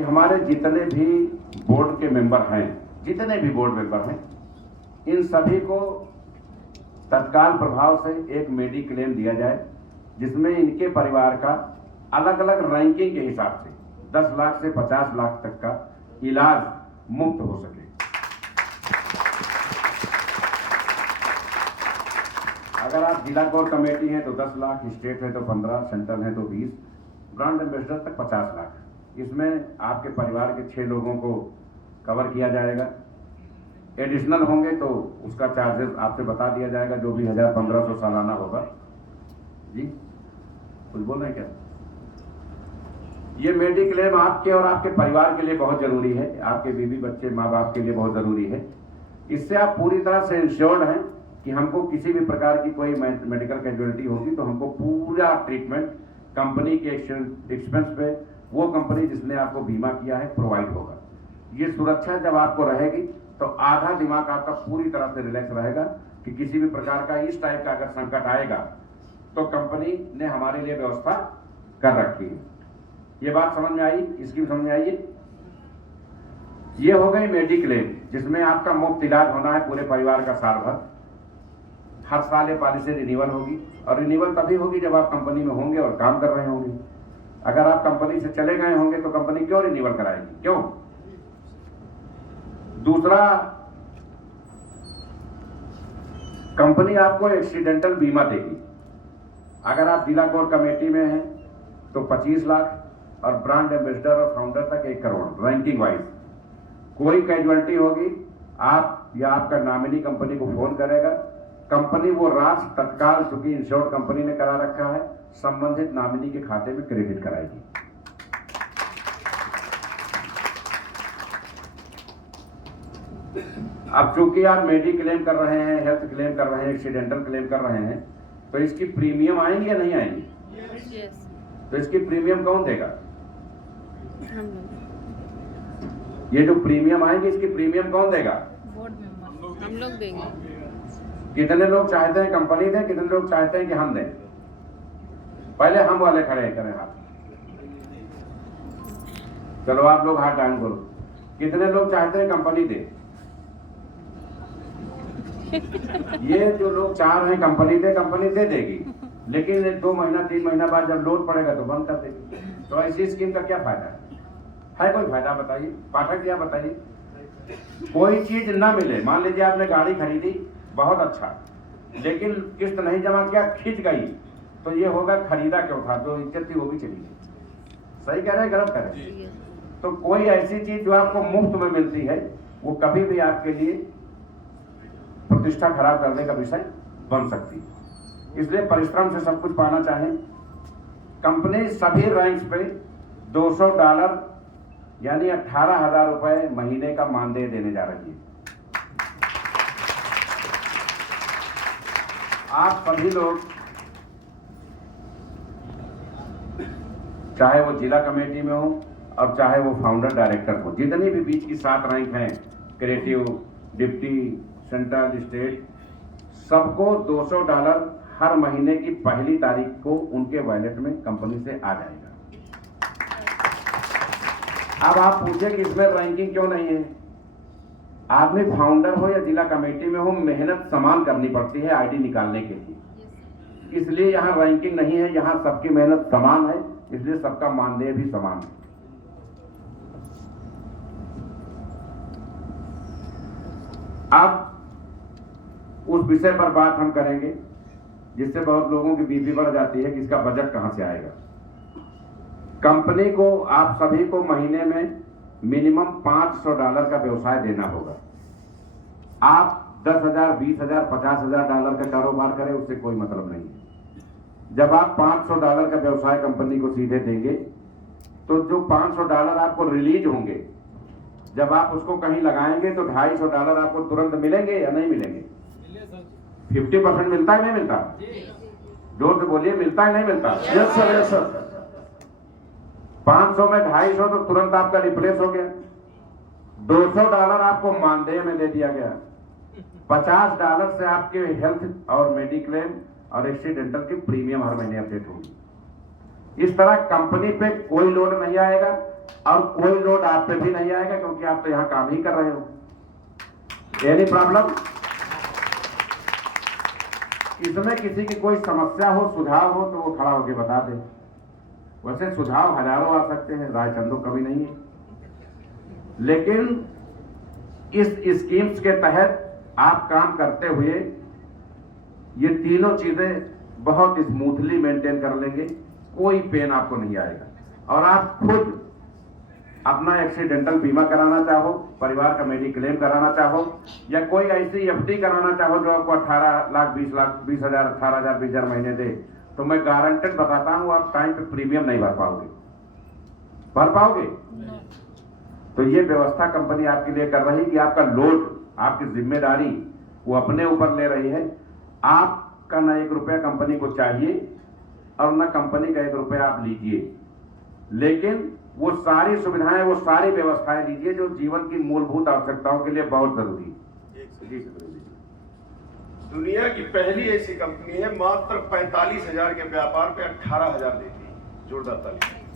हमारे जितने भी बोर्ड के मेंबर हैं, जितने भी बोर्ड मेंबर हैं, इन सभी को तत्काल प्रभाव से एक मेडिक्लेम दिया जाए, जिसमें इनके परिवार का अलग अलग रैंकिंग के हिसाब से 10 लाख से 50 लाख तक का इलाज मुफ्त हो सके। अगर आप जिला कोर कमेटी हैं तो 10 लाख, स्टेट है तो 15, सेंट्रल है तो 20, ब्रांड एम्बेसडर तक 50 लाख। इसमें आपके परिवार के 6 लोगों को कवर किया जाएगा। एडिशनल होंगे तो उसका चार्जेस आपसे बता दिया जाएगा, जो भी 1500 सालाना होगा। जी कुछ बोल रहे हैं क्या? ये मेडिक्लेम आपके और आपके परिवार के लिए बहुत जरूरी है, आपके बीवी बच्चे माँ बाप के लिए बहुत जरूरी है। इससे आप पूरी तरह से इंश्योर्ड हैं कि हमको किसी भी प्रकार की कोई मेडिकल कैजुअलिटी होगी तो हमको पूरा ट्रीटमेंट कंपनी के एक्सपेंस पे वो कंपनी जिसने आपको बीमा किया है प्रोवाइड होगा। ये सुरक्षा जब आपको रहेगी तो आधा दिमाग आपका पूरी तरह से रिलैक्स रहेगा कि किसी भी प्रकार का इस टाइप का अगर संकट आएगा तो कंपनी ने हमारे लिए व्यवस्था कर रखी है। ये बात समझ में आई? इसकी समझ में आई? ये हो गई मेडिक्लेम, जिसमें आपका मुफ्त इलाज होना है पूरे परिवार का साल भर। हर साल ये पॉलिसी रिन्यूअल होगी, और रिन्यूअल तभी होगी जब आप कंपनी में होंगे और काम कर रहे होंगे। अगर आप कंपनी से चले गए होंगे तो कंपनी क्यों रिन्यूअल कराएगी? क्यों? दूसरा, कंपनी आपको एक्सीडेंटल बीमा देगी। अगर आप जिला कोर कमेटी में हैं तो 25 लाख, और ब्रांड एम्बेसडर और फाउंडर तक 1 करोड़ रैंकिंग वाइज। कोई कैजुअलिटी होगी, आप या आपका नॉमिनी कंपनी को फोन करेगा, कंपनी वो राशि तत्काल, चूंकि इंश्योर्ड कंपनी ने करा रखा है, संबंधित नॉमिनी के खाते में क्रेडिट कराएगी। अब चूंकि आप मेडिक्लेम कर रहे हैं, हेल्थ क्लेम कर रहे हैं, एक्सीडेंटल क्लेम कर रहे हैं, तो इसकी प्रीमियम आएंगी या नहीं आएंगी? yes. तो इसकी प्रीमियम कौन देगा? ये जो प्रीमियम आएंगे, इसकी प्रीमियम कौन देगा? बोर्ड मेंबर हम लोग देंगे। कितने लोग चाहते हैं कंपनी दें, कितने लोग चाहते हैं कि हम दें? पहले हम वाले खड़े करें हाथ। चलो आप लोग हाथ डाउन करो। कितने लोग चाहते हैं कंपनी दे? ये जो लोग चाह रहे हैं कंपनी दे देगी, लेकिन 2 महीना 3 महीना बाद जब लोड पड़ेगा तो बंद कर देगी। तो ऐसी स्कीम का क्या फायदा है? कोई फायदा बताइए पाठक जी, आप बताइए। कोई चीज ना मिले, मान लीजिए आपने गाड़ी खरीदी, बहुत अच्छा, लेकिन किस्त नहीं जमा किया, खींच गई, तो ये होगा खरीदा क्यों था, जो इज्जत थी वो भी चली गई। सही कह रहे हैं, गलत कह रहे हैं? तो कोई ऐसी चीज जो आपको मुफ्त में मिलती है, वो कभी भी आपके लिए प्रतिष्ठा खराब करने का विषय बन सकती है। इसलिए परिश्रम से सब कुछ पाना चाहें। कंपनी सभी रैंक्स पे $200 यानी 18,000 रुपए महीने का मानदेय देने जा रही है। आप सभी लोग, चाहे वो जिला कमेटी में हो और चाहे वो फाउंडर डायरेक्टर हो, जितनी भी बीच की 7 रैंक हैं, क्रिएटिव, डिप्टी, सेंट्रल, स्टेट, सबको $200 हर महीने की पहली तारीख को उनके वॉलेट में कंपनी से आ जाएगा। अब आप पूछे कि इसमें रैंकिंग क्यों नहीं है? आदमी फाउंडर हो या जिला कमेटी में हो, मेहनत समान करनी पड़ती है आईडी निकालने के लिए। इसलिए यहाँ रैंकिंग नहीं है, यहाँ सबकी मेहनत समान है, इसलिए सबका मानदेय भी समान है। अब उस विषय पर बात हम करेंगे जिससे बहुत लोगों की बीपी बढ़ जाती है कि इसका बजट कहां से आएगा। कंपनी को, आप सभी को महीने में मिनिमम $500 का व्यवसाय देना होगा। आप 10,000, 20,000, $50,000 का कारोबार करें, उससे कोई मतलब नहीं है। जब आप $500 का व्यवसाय कंपनी को सीधे देंगे तो जो $500 आपको रिलीज होंगे, जब आप उसको कहीं लगाएंगे तो $250 आपको तुरंत मिलेंगे या नहीं मिलेंगे? 50% मिलता है नहीं मिलता? जोर से बोलिए, मिलता है नहीं मिलता? Yes sir, yes sir. 500 में 250 तो तुरंत आपका रिप्लेस हो गया। $200 आपको मानदेय में दे दिया गया। $50 से आपके हेल्थ और मेडिक्लेम और एक्सीडेंटल की प्रीमियम हर महीने अपडेट होगी। इस तरह कंपनी पे कोई लोड नहीं आएगा, और कोई लोड आप पे भी नहीं आएगा, क्योंकि आप तो यहां काम ही कर रहे हो। Any problem? इसमें किसी की कोई समस्या हो, सुझाव हो, तो वो खड़ा होकर बता दे। वैसे सुझाव हजारों आ सकते हैं, राय चंदो कभी नहीं है, लेकिन इस स्कीम्स के तहत आप काम करते हुए ये तीनों चीजें बहुत स्मूथली मेंटेन कर लेंगे, कोई पेन आपको नहीं आएगा। और आप खुद अपना एक्सीडेंटल बीमा कराना चाहो, परिवार का मेडिक्लेम कराना चाहो, या कोई ऐसी एफडी कराना चाहो जो आपको 18 लाख 20 लाख 20,000 18,000 20,000 महीने दे, तो मैं गारंटेड बताता हूं आप टाइम पे प्रीमियम नहीं भर पाओगे। भर पाओगे? तो ये व्यवस्था कंपनी आपके लिए कर रही कि आपका लोड, आपकी जिम्मेदारी वो अपने ऊपर ले रही है। आपका न 1 रुपया कंपनी को चाहिए और न कंपनी का 1 रुपया आप लीजिए, लेकिन वो सारी सुविधाएं, वो सारी व्यवस्थाएं लीजिए जो जीवन की मूलभूत आवश्यकताओं के लिए बहुत जरूरी है। दुनिया की पहली ऐसी कंपनी है, मात्र 45,000 के व्यापार पे 18,000 देती है। जोरदार ताली।